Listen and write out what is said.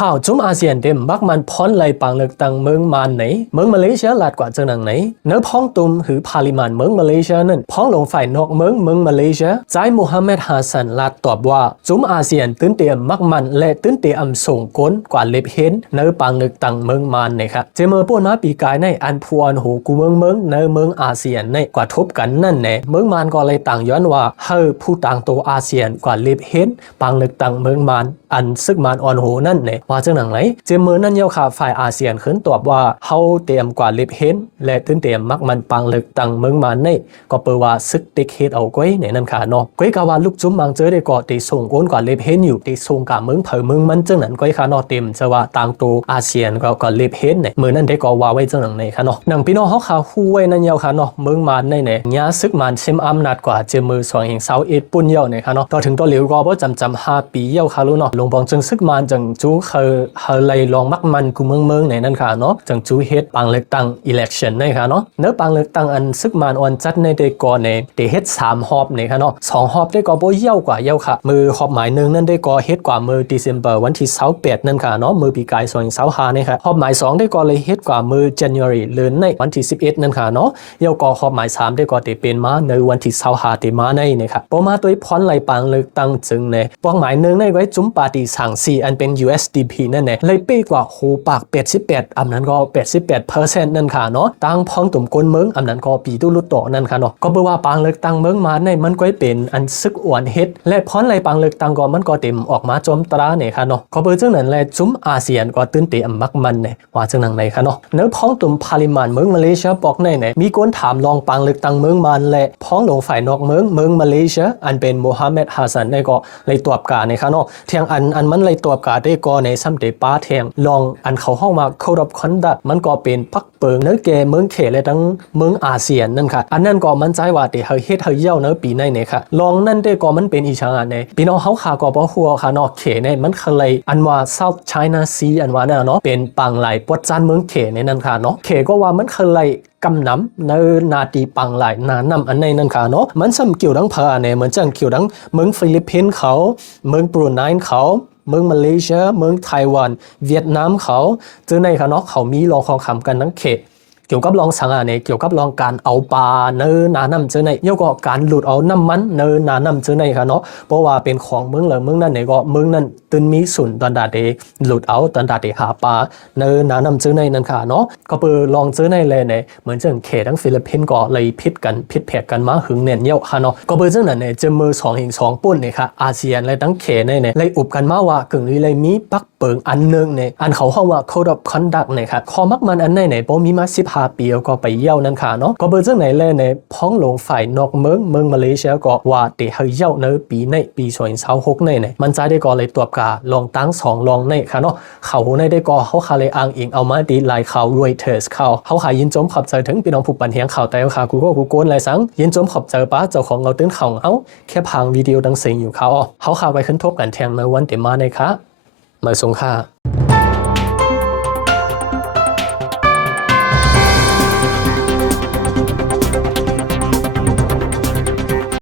ข่าวจุ่มอาเซียนเต็มบักมันพ้อนไหลปังเลือกตั้งเมืองมานไหนเมืองมาเลเซียลาดกว่าเจ้าหนังไหนเนื้อพ้องตุ่มหรือพาลิมานเมืองมาเลเซียนั่นพ้องลงฝ่ายนอกเมืองมาเลเซียใจมูฮัมหมัดฮัสซันลาดตอบว่าจุ่มอาเซียนตื้นเตียมมักมันและตื้นเตียมส่งก้นกว่าเล็บเห็นเนื้อปังเลือกตั้งเมืองมานเนี่ยครับเจเมื่อป่นมาปีกายในอันพวนหูกูเมืองเนื้อเมืองอาเซียนในกว่าทบกันนั่นแหละเมืองมานก็เลยต่างย้อนว่าเฮ้อผู้ต่างตัวอาเซียนกว่าเล็บเห็นปังเลือกตั้งเมืองมานอันซึกมานอ่อนหูนั่นเนี่ยว่าเจ้าหนังไหนเจมเมอร์นั่นเยาค่ะฝ่ายอาเซียนขึ้นตอบว่าเฮาเตรียมกว่าเล็บเห็นและตื้นเตรียมมักมันปังเลือกตั้งเมืองมานนี่ก็เปิดว่าซึกติกเฮ็ดเอาก้อยในนั่นค่ะเนาะก้อยกะว่าลูกจุ้มบางเจอได้ก็ติส่งก้นกว่าเล็บเห็นอยู่ติส่งกะเมืองเผอเมืองมันเจ้าหนังก้อยค่ะเนาะเต็มจะว่าต่างตัวอาเซียนก็เล็บเห็นเนี่ยเมื่อนั้นได้ก็ว่าไว้เจ้าหนังในค่ะเนาะหนังพี่น้องเฮาค่ะฮู้ไว้นั่นเยาค่ะเนาะเมืองมานในเนี่ยยาซึกมันเซมอำนาจกว่าเจมเมอร์221ปุ่นเยาเนี่ยค่ะเนาะต่อถึงตัวเหลียวก็บ่จำ5ปีเยาค่ะรู้เนาะลงบองจึงซึกมันจังจูเฮาไลลองมักมันกูเมืองในนั่นค่ะเนาะจังจูเฮ็ดปังเลือกตั้ง election ในค่ะเนาะเนื้อปังเลือกตั้งอันซึกมันอ่อนจัดในได้ก่อนเนี่ยได้เฮ็ด3รอบในค่ะเนาะ2รอบได้ก็บ่เยาวกว่าเยาค่ะมือรอบหมาย1นั่นได้ก็เฮ็ดกว่ามือ December วันที่28นั่นค่ะเนาะมือปีกาย2025นี่ค่ะรอบหมาย2ได้ก็เลยเฮ็ดกว่ามือ January เดือนในวันที่11นั่นค่ะเนาะเยาก็รอบหมาย3ได้ก็ได้เป็นมาในวันที่25ได้มาในนี่ค่ะบ่มาตัวพรไหลปังเลือกตั้งจึงในรอบหมาย1ในไว้จุ้มปาร์ตี้สังสีอันเป็น USDP นั่นแหละเลยเป้กว่าโหปาก88อำนั้นก็88%นั่นค่ะเนาะตั้งพ้องตุ่มก้นเมืองอำนั้นก็ปีตุลุตโตนั่นค่ะเนาะก็เปิดว่าปังเลือกตั้งเมืองมาในมันก็เป็นอันซึกอ้วนเฮ็ดและพรไหลปังเลือกตั้งก็มันก็เต็มออกมาโจมตราเนี่ยค่ะเนาะก็เปิดจังนั้นแลจุ้มอาเซียนก็ตื่นเต้นมักมันเนี่ยว่าจังนั้นไหนค่ะเนาะเนื้อพ้องตุ่มพาลิมานเมืองมาเลเซียบอกในเนี่ยมีคนถามลองปังเลือกตั้งเมืองมันและพ้องลงฝ่ายนอกเมืองมาเลเซียอันเป็นโมฮัมหมัดฮัสซันได้ก็เลยตอบกาเนี่ยค่ะเนาะเทียงอันมันเลยตอบกาได้ก็ในซ้ำเดป้าเทียงลองอันเขาห้องมา Code of Conduct มันก็เป็นปักเปิงเนื้อแกเมืองเขและทั้งเมืองอาเซียนนั่นค่ะอันนั้นก็มันใจว่าที่เฮาเฮ็ดเฮาเย่าเนื้อปีในเนี่ยค่ะลองนั่นได้ก็มันเป็นอีช่างอันเนี่ยพี่น้องเฮาขาก็บ่ฮู้ค่ะเนาะเขเนี่ยมันคือเลยอันว่า South China Sea อันว่าเนาะเป็นปังไหลปวดจันเมืองเขในนั่นค่ะเนาะเขก็ว่ามันคือเลยกำนำในนาตีปังหลายนานำอันในนั่นค่ะเนาะมันซ้ำเกี่ยวดังเพอเนี่ยเหมือนจังเกี่ยวดังเมืองฟิลิปปินส์เขาเมืองบรูไนเขาเมืองมาเลเซียเมืองไต้หวันเวียดนามเขาเจอในค่ะเนาะเขามีรองของคำกันทั้งเขตเกี่ยวกับรองสังหารเนี่ยเกี่ยวกับรองการเอาปลาเนื้อนาน้ำเจอในเยาก็การหลุดเอาน้ำมันเนื้อนาน้ำเจอในค่ะเนาะเพราะว่าเป็นของเมืองเหลือเมืองนั่นเนี่ยก็เมืองนั่นตึนมีศูนย์ตอนดาเดหลุดเอาตอนดาเดหาปลาเนื้อนาน้ำเจอในนั่นค่ะเนาะก็เปิดลองเจอในเลยเนี่ยเหมือนจังเขตทั้งฟิลิปปินส์ก็เลยพิษแผกกันมาหึงเน่นเยาค่ะเนาะก็เปิดจังนั้นเนี่ยจะมือ2 ปุ่นเนี่ยค่ะอาเซียนและทั้งเขตเนี่ยเลยอุบกันมาว่ากึ่งนี้เลยมีปักเปิงอันนึงเนี่ยอันเขาห้องว่า Code of Conduct เนี่ยค่ะข้อมักมันอันไหนเนี่ยบ่มีมา15 ปีก็ไปเยี่ยวนั่นค่ะเนาะก็เบอร์จังไหนแลเนี่ยพ้องลงฝ่ายนอกเมืองมาเลเซียก็ว่าเตะเฮาเยี่ยวในปี2026เนี่ยมันใจได้ก็เลยตวบกาลองตั้ง2ลองในค่ะเนาะเขาในได้ก็เขาคาเลยอ้างอิงเอามาดีไลน์ข่าว Reuters เขายินจมขอบใจถึงพี่น้องผู้ปันเฮียงข่าวแต่ค่ะกูโกนหลายสังยินจมขอบใจป้าเจ้าของเราตื่นข่าวเอาแค่พังวิดีโอดังเสียงอยู่เขาข่าวไปขึ้นทบกันแทงในวันเต็มมาในค่ะมาส่งค่ะ